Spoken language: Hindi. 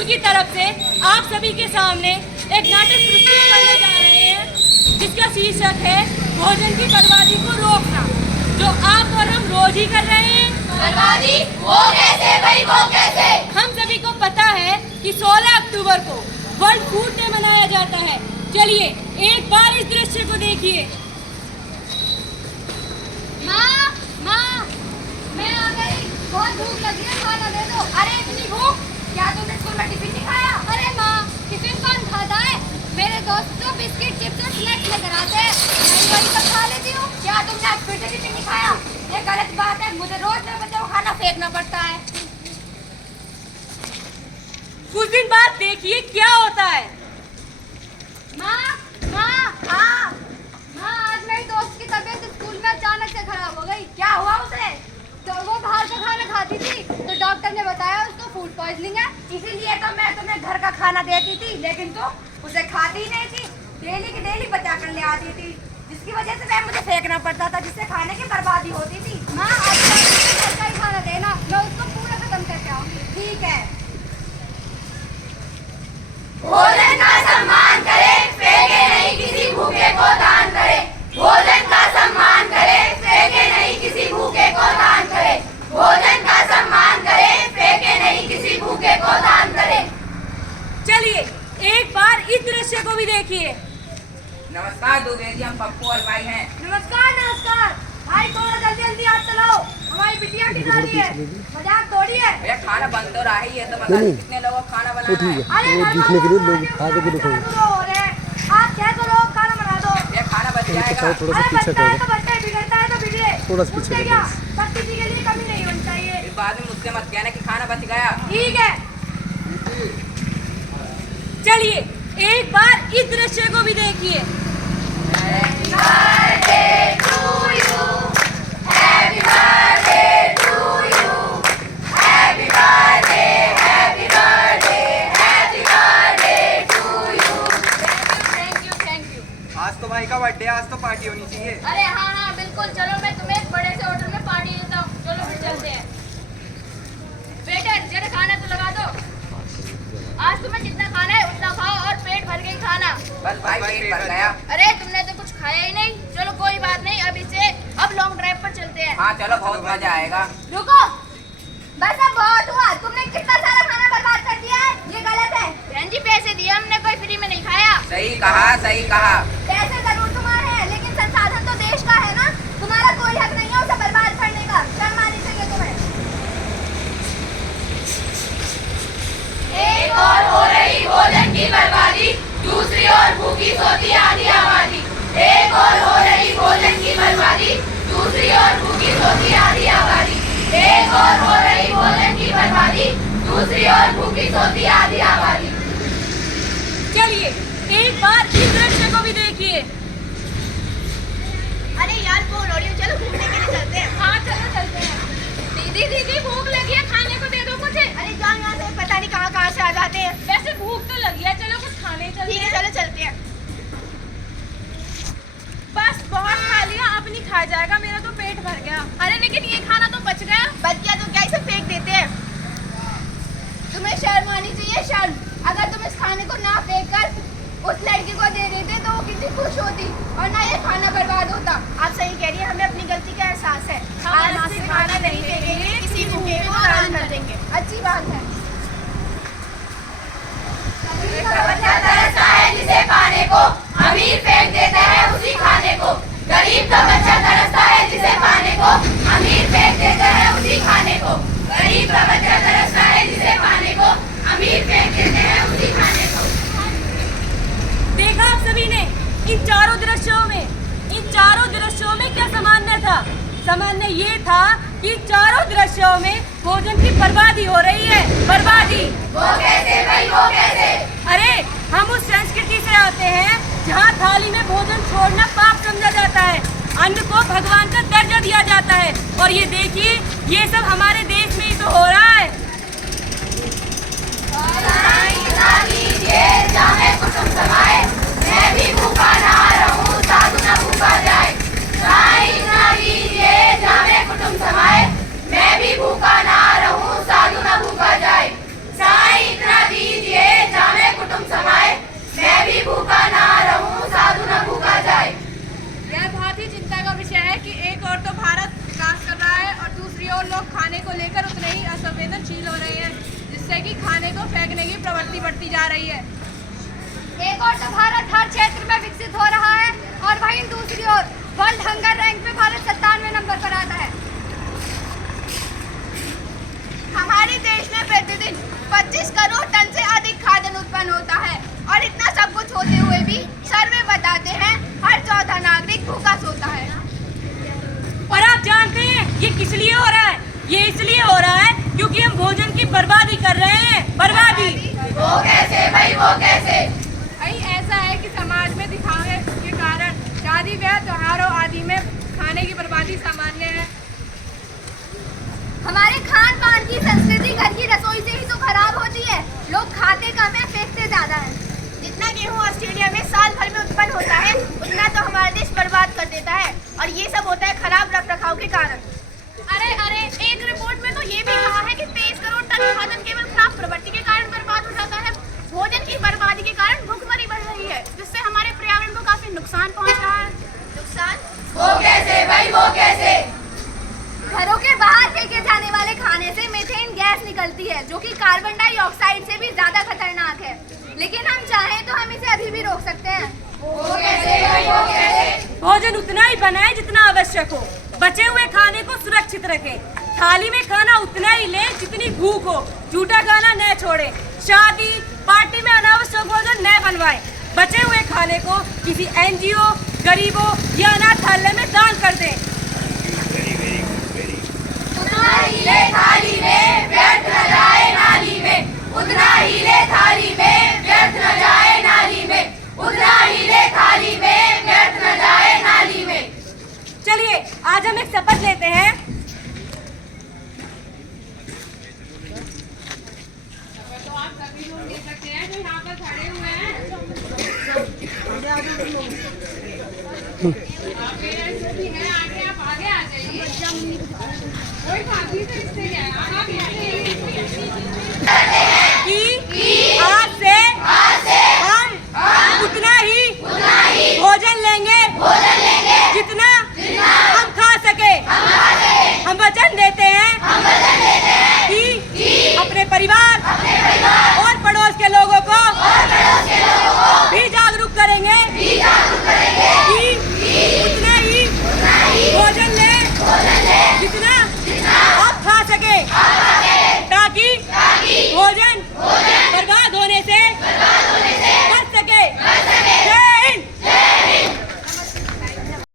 स्कूल की तरफ से आप सभी के सामने एक नाटक प्रस्तुत करने जा रहे हैं जिसका शीर्षक है भोजन की बर्बादी को रोकना, जो आप और हम रोज ही कर रहे हैं। बर्बादी वो कैसे भाई, वो कैसे? हम सभी को पता है कि 16 अक्टूबर को वर्ल्ड फूड डे मनाया जाता है। चलिए एक बार इस दृश्य को देखिए। माँ, माँ, मैं आ गई। बहुत भूख लगी है, खाना दे दो। अरे इतनी भूख? क्या तुमने स्कूल में टिफिन नहीं खाया? अरे माँ, टिफिन कौन खाता है? मेरे दोस्त तो बिस्किट, चिप्स और स्नैक्स लेकर आते हैं, मैं वही सब खा लेती हूँ। क्या तुमने आज फिर से टिफिन नहीं खाया? ये गलत बात है, मुझे रोज मेरे बच्चों को खाना फेंकना पड़ता है। कुछ दिन बाद देखिए क्या होता है। माँ, माँ, हाँ, माँ, आज मेरी दोस्त की तबीयत स्कूल में अचानक से खराब हो गई। क्या हुआ उसे? तो वो बाहर का खाना खाती थी तो डॉक्टर ने बताया उसको फूड पॉइजनिंग है। इसीलिए तो मैं तुम्हें घर का खाना देती थी, लेकिन तुम उसे खाती ही नहीं थी। डेली की डेली बचा कर ले आती थी, जिसकी वजह से मैं मुझे फेंकना पड़ता था, जिससे खाने की बर्बादी होती थी। माँ, आज घर का ही खाना देना, मैं उसको पूरा खत्म करके आऊंगी। ठीक है। भोजन का सम्मान करें, फेंके नहीं, किसी भूखे को दान करें। भोजन का सम्मान करें, फेंके नहीं, किसी भूखे को दान करें। भोजन का सम्मान करें, फेंके नहीं, किसी भूखे को दान करें। चलिए एक बार इस दृश्य को भी देखिए। नमस्कार दुबे जी, हम पप्पू और भाई हैं। नमस्कार, नमस्कार भाई, थोड़ा जल्दी जल्दी हाथ चलाओ, हमारी बिटिया टिका रही है, मजाक थोड़ी है। भैया खाना बन तो रहा ही है, तो बता दो कितने लोगों को खाना बनाना है। अरे वो दिखने के लिए लोग खा के दिखाओ। आप कह दो लोग खाना बना दो। ये खाना बन जाएगा। थोड़ा सा पीछे करो। तो बच्चे बिगड़ता है तो बिगड़े। थोड़ा सा पीछे करो। सब किसी के लिए कमी नहीं होनी चाहिए। फिर बाद में मुझसे मत कहना कि खाना बच गया। ठीक है। चलिए एक बार इस दृश्य को भी देखिए। आज तो भाई का बर्थडे, आज तो पार्टी होनी चाहिए। अरे हाँ हाँ बिल्कुल, चलो मैं तुम्हें एक बड़े से होटल में पार्टी देता हूँ। चलो फिर चलते हैं। वेटर, जरा खाना तो लगा दो। आज तुम्हें जितना खाना है उतना खाओ और पेट भर के ही खाना। बस भाई पेट भर गया। अरे तुमने तो कुछ खाया ही नहीं। चलो कोई बात नहीं, अब लॉन्ग ड्राइव पर चलते हैं। हाँ चलो, बहुत मजा आएगा। रुको, बस अब बहुत हुआ। तुमने कितना सारा खाना बर्बाद कर दिया है, ये गलत है। बहन जी पैसे दिए हमने, कोई फ्री में नहीं खाया। सही कहा, सही कहा। पैसे जरूर तुम्हारे हैं, लेकिन संसाधन तो देश का है ना। तुम्हारा कोई हक नहीं है उसे बर्बाद करने का। शर्म आनी चाहिए तुम्हें। एक और हो रही भोजन की बर्बादी, दूसरी ओर भूखी सोती आधी आबादी। एक और हो रही भोजन की बर्बादी, दूसरी ओर भूखी सोती आधी आबादी। एक और हो रही भोजन की बर्बादी, दूसरी ओर भूखी सोती आधी आबादी। चलिए एक बार इस दृश्य को भी देखिए। अरे यार बोल रही हूँ, चलो घूमने के लिए चलते हैं। हाँ चलो चलते हैं। दीदी दीदी भूख लगी है, खाने को दे दो कुछ। अरे जाओ यहाँ से, पता नहीं कहाँ से आ जाते हैं। वैसे भूख तो लगी है, चलो कुछ खाने चलते ठीक है, हैं। चलो चलते हैं। बस बहुत खा लिया, अब नहीं खाया जाएगा, मेरा तो पेट भर गया। अरे लेकिन ये खाना तो बच गया। बच गया तो क्या इसे फेंक देते हैं? तुम्हें शर्म आनी चाहिए, शर्म। अगर तुम इस खाने को ना फेंक कर उस लड़की को दे देते तो वो कितनी खुश होती और ना ये खाना बर्बाद होता। आप सही कह रही हैं, हमें अपनी गलती का एहसास है। आज से खाना नहीं फेंकेंगे, किसी भूखे को दान कर देंगे। अच्छी बात है। बच्चा तरसता है जिसे पाने को, अमीर फेंक देता है उसी खाने को। गरीब का बच्चा तरसता है जिसे पाने को, अमीर फेंक देता है उसी खाने को। गरीब का बच्चा तरसता है जिसे पाने को, अमीर फेंक देते हैं उसी खाने को। देखा आप सभी ने इन चारों दृश्यों में क्या सामान्य था? सामान्य ये था कि चारों दृश्यों में भोजन की बर्बादी हो रही है। बर्बादी वो कैसे भाई, वो कैसे? अरे हम उस संस्कृति से आते हैं जहाँ थाली में भोजन छोड़ना पाप समझा जाता है, अन्न को भगवान का दर्जा दिया जाता है। और ये देखिए, ये सब हमारे देश में ही तो हो रहा है। कुसुम समाए, मैं भी भूखा ना रहूं, साधु न भूखा जाए। साईं ना लीजिए जामे कुटुंब समाए, मैं भी भूखा ना रहूं, साधु न भूखा जाए। साईं इतना दीजिए एक ओर तो भारत विकास कर रहा है और दूसरी ओर लोग खाने को लेकर उतने ही असंवेदनशील हो रहे हैं, जिससे कि खाने को फेंकने की प्रवृत्ति बढ़ती जा रही है। एक और तो भारत हर क्षेत्र में विकसित हो रहा है और वहीं दूसरी ओर वर्ल्ड हंगर रैंक में भारत 97वें नंबर पर आता है। हमारे देश में प्रतिदिन 25 करोड़ टन से अधिक खाद्यान्न उत्पन्न होता है और इतना सब कुछ होते हुए भी सर्वे बताते हैं हर चौथा नागरिक भूखा सोता है। और आप जानते हैं ये किस लिए हो रहा है? ये इसलिए हो रहा है क्योंकि हम भोजन की बर्बादी कर रहे हैं। बर्बादी वो कैसे भाई, वो कैसे? भाई ऐसा है कि समाज में दिखावे के कारण शादी ब्याह त्योहारों आदि में खाने की बर्बादी सामान्य है। हमारे खान पान की संस्कृति घर की रसोई से ही तो खराब होती है। लोग खाते कम है, फेंकते ज्यादा है। जितना गेहूं ऑस्ट्रेलिया में साल भर में उत्पन्न होता है उतना तो हमारा देश बर्बाद कर देता है और ये सब होता है खराब रख रखाव के कारण। अरे एक रिपोर्ट में तो ये भी कहा है कि 23 करोड़ टन खाद्यान्न केवल खराब प्रवृत्ति के कारण बर्बाद हो जाता है। भोजन की बर्बादी के कारण भूखमरी बढ़ रही है, जिससे हमारे पर्यावरण को काफी नुकसान पहुंच रहा है। नुकसान? वो कैसे भाई, वो कैसे? घरों के बाहर फेंके जाने वाले खाने से मीथेन गैस निकलती है, जो कि कार्बन डाइऑक्साइड से भी ज्यादा खतरनाक है। लेकिन हम चाहें तो हम इसे अभी भी रोक सकते हैं। वो कैसे भाई, वो कैसे? भोजन उतना ही बनाए जितना आवश्यक हो। बचे हुए खाने को सुरक्षित रखें। थाली में खाना उतना ही लें जितनी भूख हो। झूठा खाना न छोड़ें। शादी पार्टी में अनावश्यक भोजन न बनवाएं। बचे हुए खाने को किसी NGO, गरीबों या अनाथालय में दान कर दें। उतना ही ले थाली में, व्यर्थ न जाए नाली में। उतना ही ले थाली में, व्यर्थ न जाए नाली में। उतना ही ले थाली में, व्यर्थ न जाए नाली में। चलिए आज हम एक शपथ लेते हैं। तो आप सभी लोग ले सकते हैं जो यहाँ पर खड़े हुए हैं। आप पेरेंट्स जो भी हैं आगे, आप आगे आ जाइए। कोई फांसी से रिश्ते क्या है, आप आगे आइए। कि आज से हम उतना ही भोजन लेंगे जितना हम खा सके। हम वचन देते हैं कि अपने परिवार और